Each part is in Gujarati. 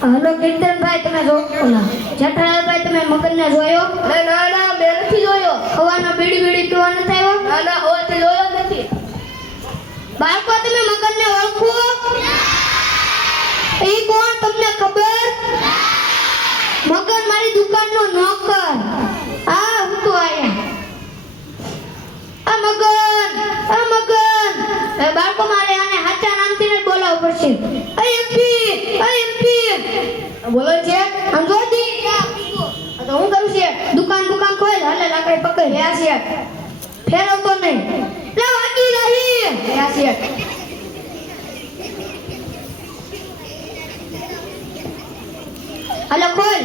હલો કીર્તનભાઈ, તમે જો ઓલા જેઠાલાલભાઈ, તમે મગનને જોયો? અરે ના ના, મેં નથી જોયો. હવાનો બીડી બીડી પીવા નથી આવ્યો? ના ના, હવાથી જોયો જ નથી. બાળકો, તમે મગનને ઓળખો? એ કોણ તમને ખબર? મગન મારી દુકાનનો નોકર. આ હું તો આયા. આ મગન, આ મગન. એ બાળકો, મારે આને હાચા નામથી જ બોલાવવું પડશે. MP, MP. બોલો છે. આમ જો દી. તો હું કરું છે? દુકાન ખોલ, હાલે લાકડી પકડ. યા છે. ફેરવતો નહીં. લે વાગી રહી. યા છે. હાલો ખોલ.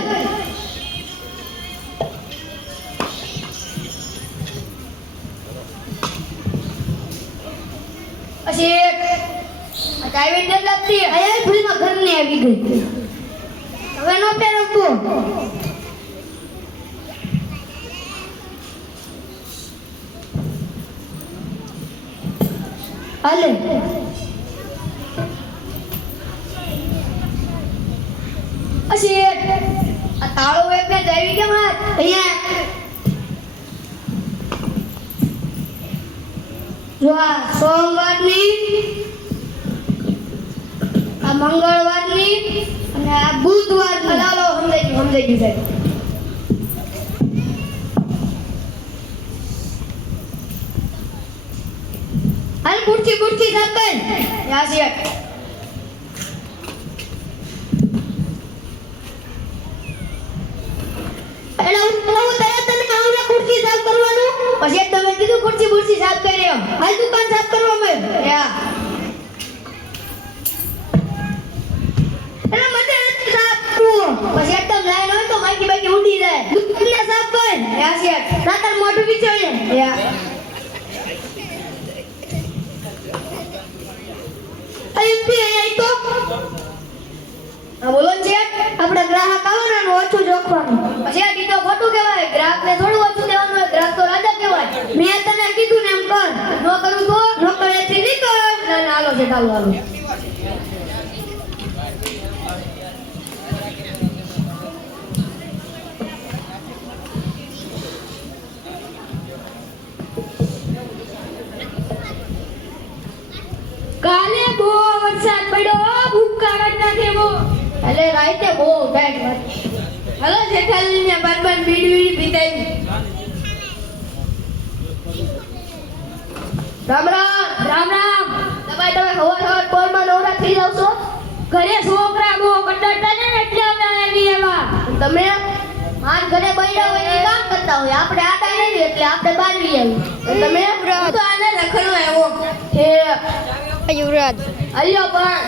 પછી ટાઈમ જ લાગતી. અરે ભૂલમાં ઘરને આવી ગઈ. હવે નો ફેરવતો. હાલે. પછી આ તાળો વેપને જાવી કેમ હાથ? અહીંયા જો આ સોમવારની, આ મંગળવારની અને આ બુધવારની. ચાલો, સમજાઈ ગયું સાહેબ. હાલ ખુરશી સાફ કર. યા છે. એટલે હું તરત તને આવડે ખુરશી સાફ કરવાનું. પછી તમે કીધું ખુરશી સાફ કરી એમ. હાલ દુકાન સાફ કરવા મેં. યા. એટલે મને નથી સાફ કરવું. પછી એકદમ લાઈન હોય તો માખી બાકી ઉડી જાય. દુકાનને સાફ કર. યા છે. રાતર મોઢું વિચારે. યા. એમપી અહીં તો હા બોલો છે. આપણે ગ્રાહક આવવાનું ઓછું જોખવાનું. પછી આ દીધો ખોટું કહેવાય. ગ્રાહકને થોડું ઓછું દેવાનું હોય. ગ્રાહક તો રાજા કહેવાય. મેં તને કીધું ને એમ કર. ન કરું તો નોકરેથી નીકળ. ના ના, હાલો છે, ચાલો હાલો. કાલે બહુ વરસાદ પડ્યો, ભૂક્કા કાઢ નાખે બહુ. એટલે રાતે બહુ ટાઈટ વાત. હાલો જેઠાલાલને બાર બીડી પીતાઈ. રામ રામ. રામ રામ. તમે હવાર પોરમાં નવરા થઈ જાવ છો. ઘરે છોકરા બહુ કંટાળતા ને એટલે અમે આવી એમાં. તમે માર ઘરે બૈરા હોય એ કામ કરતા હોય. આપણે આટા નહીં એટલે આપણે બહાર વી આવી. તમે તો આને રખડો આવ્યો. હે યુવરાજ. અલ્યો પણ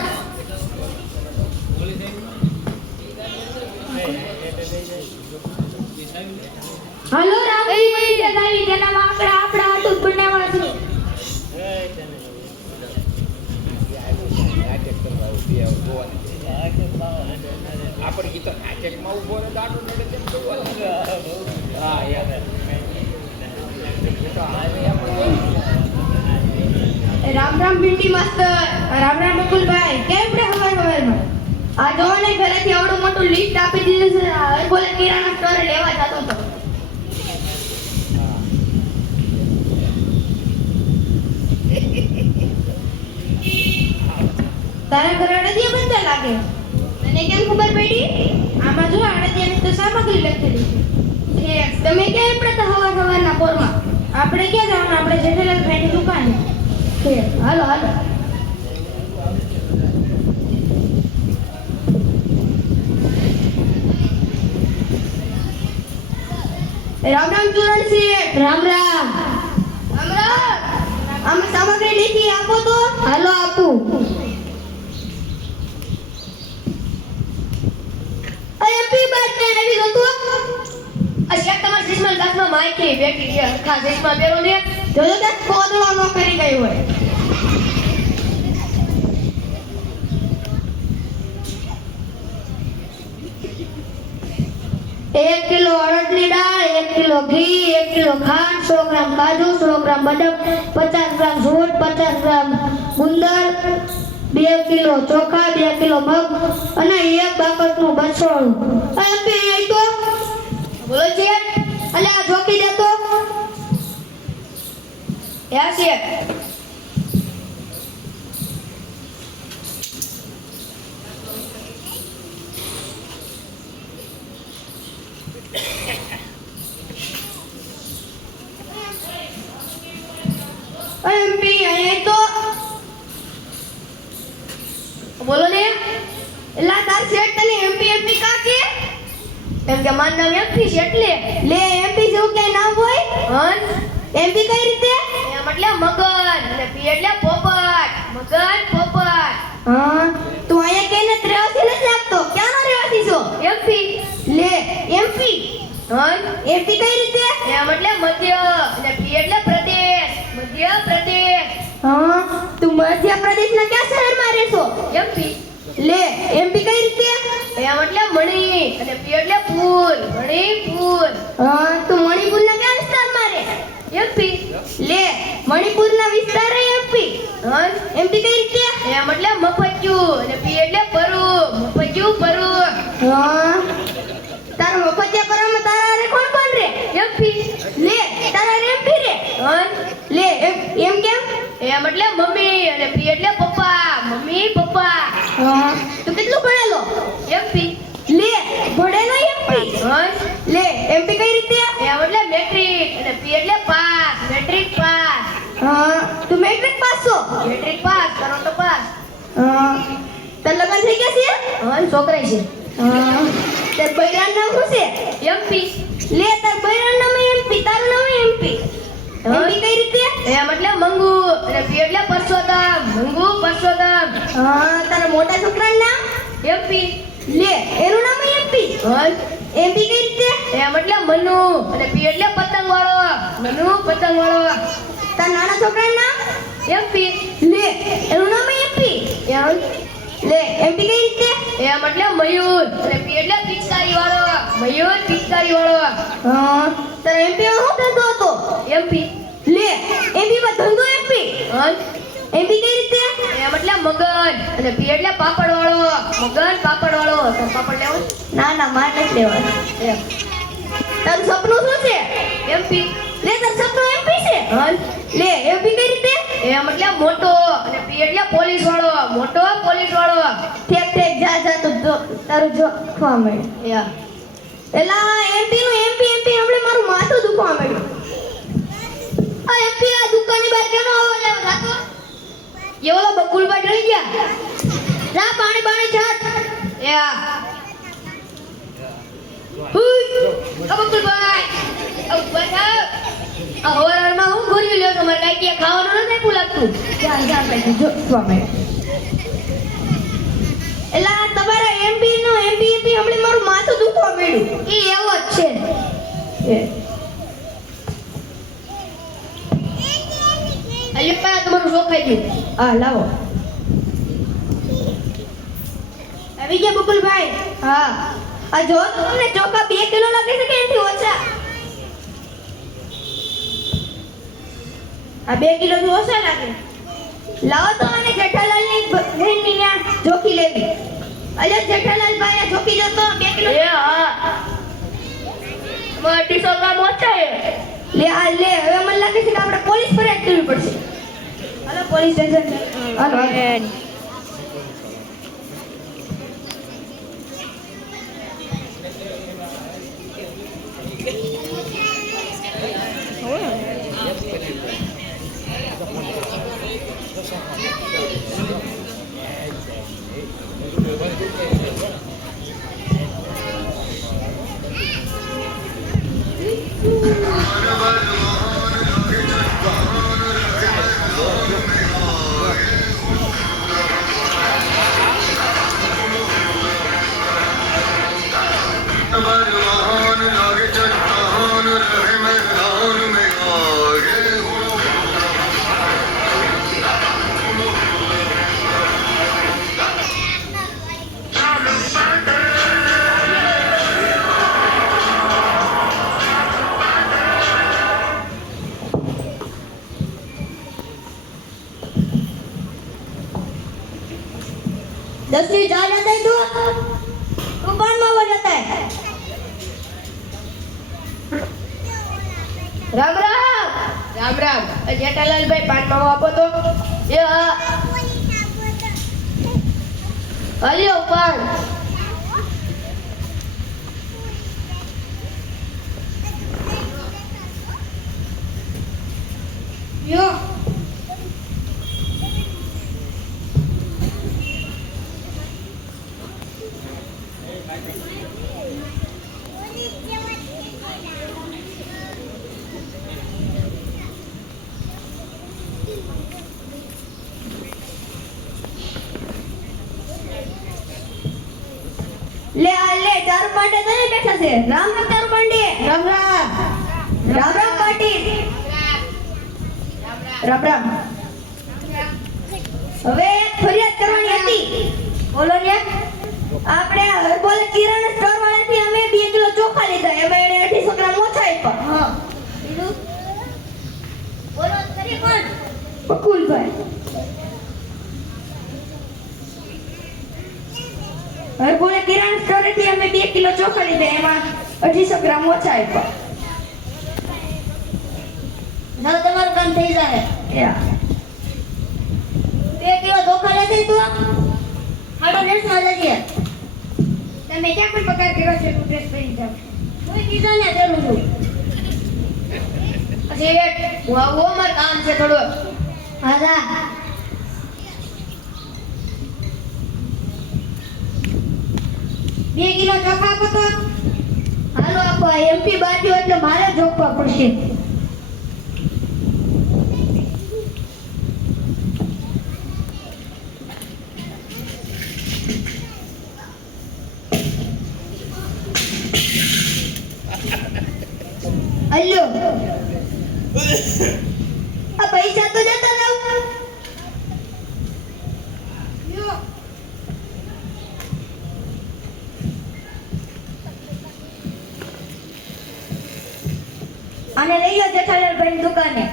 હાલો રામજી મંદિરે આવી તેના આપણા આટું બનાવવા છે. આપણે ગીતો નાટકમાં ઉભો ને દાડો નડે તેમ જોવાનું. હા યાર. રામ રામ ભીંડી માસ્ટર. રામ રામ બકુલભાઈ. કેમ રે હવારમાં? આ જો ને ઘરેથી આવડું મોટું લિસ્ટ આપી દીધું છે. બોલે કિરાણા સ્ટોરે લેવા જતો હતો. તારા ઘરે અડદિયા બનતા લાગે. તને કેમ ખબર પડી? આમાં જો અડદિયાની તો સામગ્રી લખેલી છે. તમે ક્યાં પડતા હવારના પોરમાં? આપણે ક્યાં જવાનું? આપણે જેઠાલાલ ભાઈની દુકાન છે. હાલો હાલો. રામ રામ ચૂરણસિંહ. રામ રામ. રામ રામ. આમ સામગ્રી લીધી આપો તો. હાલો આપું. એમપી બાદ ને આવી ગયો તું. આ શેક તમાર સિસ્મલ ગાસમાં માઈકી બેઠી છે. ખાસ સિસ્મલ બેરો ને જોજો કે કોદળો નો કરી ગઈ હોય. एक किलो अड़दनी दाल, 1 किलो घी, 1 किलो खांड, 100 ग्राम काजू, 100 ग्राम बदाम, 50 ग्राम झूठ, 50 ग्राम गुंदर, 2 કિલો ચોખા, 2 કિલો મગ અને 1 બાકસનું બસોળું. એમપી અહીં તો બોલો છે અલે આ જોકી દેતો. યા છે એમપી અહીં તો બોલો ને એલા તાર શેઠ તને એમપી કા કે? એમ કે મારું નામ એમપી છે એટલે લે એમપી જેવું ક્યાંય નામ હોય? હન એમપી કઈ રીતે? એમ એટલે મગન અને પી એટલે પોપટ. મગન પોપટ હા તું અહીંયા કઈને રહેવાસી નથી લાગતો. ક્યાંનો રહેવાસી છો? એમપી લે એમપી હન એમપી કઈ રીતે? એમ એટલે મધ્ય અને પી એટલે પ્રદેશ. મધ્ય પ્રદેશ હા તું મધ્યપ્રદેશના કયા શહેરમાં રહેશો? એમપી લે એમપી કઈ રીતે? એમ એટલે મણિ અને પી એટલે પુર. મણિપુર હા તું મણિપુરના કયા વિસ્તારમાં રહે? એમપી લે મણિપુરના વિસ્તાર એમપી. હન એમપી કઈ રીતે? એમ એટલે મફજુ અને પી એટલે પરુ. મફજુ પરુ હા તારા મફતિયા પરામાં તારા રે કોણ કોણ રે? એમપી લે તારા રે એમપી રે. હન લે એમ કેમ? એમ એટલે મમ્મી અને પી એટલે પપ્પા. મમ્મી પપ્પા હા તું કેટલું ભણેલો? એમપી લે ભણેલો એમપી. હન લે એમપી કઈ રીતે? એમ એટલે મેટ્રિક અને પી એટલે પાસ. Metric pass. હા તું મેટ્રિક પાસ છો? મેટ્રિક પાસ કરો તો પાસ. હા તાર લગ્ન થઈ ગયા છે? હન છોકરાઈ છે હા તાર બૈરાનું નામ શું છે? એમપી લે તાર બૈરાનું નામ એમપી, તારું નામ એમપી. એમપી કઈ રીતે? એમ એટલે મંગુ અને પી એટલે પરસોત્તમ. મંગુ પરસોત્તમ હા તારા મોટા છોકરાનું નામ? એમપી લે એનું નામ એમપી. હન એમપી કઈ રીતે? એમ એટલે મનુ અને પી એટલે પતંગ વાળો. મનુ પતંગ વાળો તાર નાના છોકરાનું નામ? એમપી લે એનું નામ એમપી. એમ લે એમપી કઈ રીતે? એમ એટલે મયુર અને પી એટલે પિચકારી વાળો. મયુર પિચકારી વાળો હા તારા એમપી માં શું ધંધો હતો? એમપી લે એમપી માં ધંધો એમપી. હન એમપી કઈ રીતે? એમ એટલે મગન અને પી એટલે પાપડ વાળો. મગન પાપડ વાળો તો પાપડ લેવો ના ના માર નથી લેવાનું. એમ તારું સપનું શું છે? એમપી લે તારું સપનું એમપી છે? હન લે એમપી કઈ રીતે? એમ એટલે મોટો અને પી એટલે પોલીસ વાળો. મોટો પોલીસ વાળો ઠેક જા જા તું તારું જો ખવા મળે. યા એલા એમપી નું એમપી હમણે મારું માથું દુખવા મળ્યું. આ એમપી આ દુકાનની બહાર કેમ આવો લે રાતો? એ ઓલો બકુલભાઈ ડરી ગયા. જા પાણી બાણી છાટ. યા હુઈ ઓ બકુલભાઈ ઓ બતા આ હોરામાં હું ગોરી લ્યો તમારે કાઈ કે ખાવાનું નથી પૂલાતું. જા જા કઈ જો ખવા મળે. એલા તમારા એમપી હમણે મારું માથું દુખવા મળ્યું. ઈ એવો જ છે. અલ્યો પા તમારું શોખાઈ ગયું. આ લાવો. આવી ગયા બકુલભાઈ? હા આ જો તો તમને ચોખા 2 કિલો લાગે છે કે એનાથી ઓછા? આ 2 કિલો થી ઓછા લાગે. લાવો તો મને જેઠાલાલની બહેનની ત્યાં જોખી લેવી. અલ્યો જેઠાલાલ ભાઈ આ જોખી જતો 2 કિલો. એ હા મારા 200 ગ્રામ ઓછા છે. લે આ લે હવે મને લાગે છે કે આપણે પોલીસ ફરિયાદ કરવી પડશે. હાલો પોલીસ સ્ટેશન. હાલો 10 जा जाता है तू पान में हो जाता है राम राम રામ રામ જેઠાલાલભાઈ પાનમાં આપો તો ये હલ્યો પાન यो ले चार पाटे तो नहीं बैठा से राम राम चार पांडे राम राम पाटील राम राम હવે ફરિયાદ કરવાની હતી બોલો ને આપણે બોલે કિરણ સ્ટોર વાળાથી અમે 2 કિલો ચોખા લીધા એમાં એને 250 ગ્રામ ઓછા આપ્યા હા બીજું બોલો કરી કોણ બકુલભાઈ હવે બોલે કિરણ સ્ટોરેથી અમે 2 કિલો ચોખા લીધા એમાં 250 ગ્રામ ઓછા આપ્યા ના તમારું કામ થઈ જાય યા 2 કિલો ચોખા લેતી તું હાડો ડ્રેસ માં જજે તમે ક્યાં પણ પગાર કર્યો છે તું ડ્રેસ પહેરી જાવ કોઈ કીધા ને જરૂર છું પછી હું આવું મારું કામ છે થોડું આજા 2 કિલો ચોખા આપો તો હાલો આપો એમપી બાજુ એટલે મારે જોખવા પડશે અલ્યો આ પૈસા તો જતા લાવ યો આને લઈ લો જેઠાલાલભાઈની દુકાને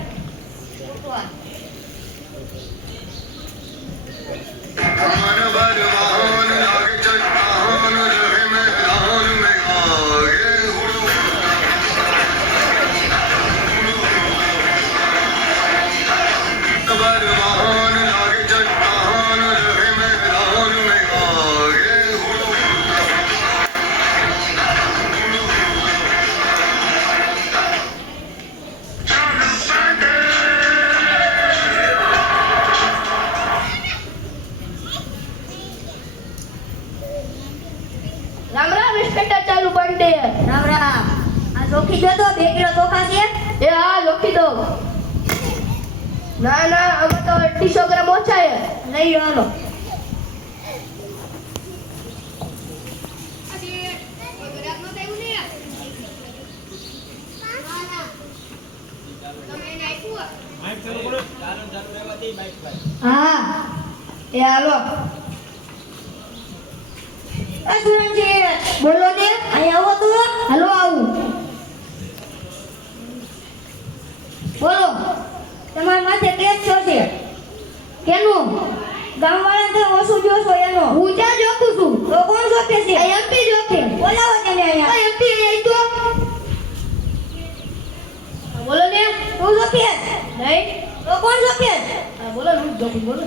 રામ રામ ઇન્સ્પેક્ટર ચાલુ પંડે રામ રામ આ ચોખી દો તો 2 કિલો ચોખા છે એ હા લખી દો ના ના આમાં તો 250 ગ્રામ ઓછા છે લઈ લો હાલો હા એ હાલો અસુરંજી બોલો ને અહીં આવો તો હાલો આવું બોલો તમારા માથે કેસ છો છે કેનું ગામવાળા તો ઓછું જોશો એનો હું ક્યાં જોખું છું તો કોણ જોખે છે એમપી જોખે બોલાવો તેને અહીંયા એમપી અહીં તો બોલો ને તું જોખે નહીં તો કોણ જોખે બોલો હું જોખું બોલો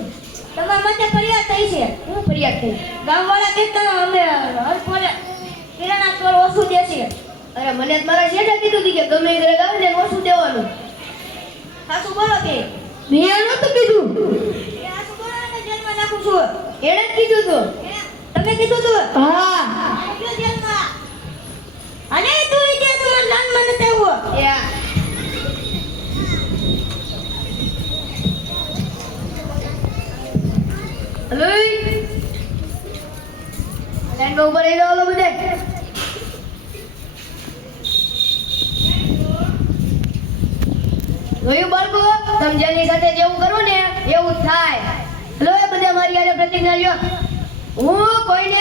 તમારા માથે ફરિયાદ થઈ છે હું ફરિયાદ થઈ ગામવાળા કહેતા અમે હર પોલે કિરાણા સ્ટોર ઓછું દેશે અરે મને જ મારા શેઠે કીધું હતું કે ગમે એ ગ્રાહક આવે ને એને ઓછું દેવાનું સાચું બોલો કે મેં નહોતું કીધું એ સાચું બોલો ને જેલમાં નાખું છું એણે જ કીધું હતું તમે કીધું તું હા ગયો જેલમાં અને તું વિદ્યા તમાર લાન મને તેવો યા હલો લાઈનમાં ઉભા રહી જાઓ બધે જોયું બાળકો તમે જેની સાથે જેવું કરો ને એવું જ થાય હલો એ બધા મારી યારે પ્રતિજ્ઞા લ્યો હું કોઈને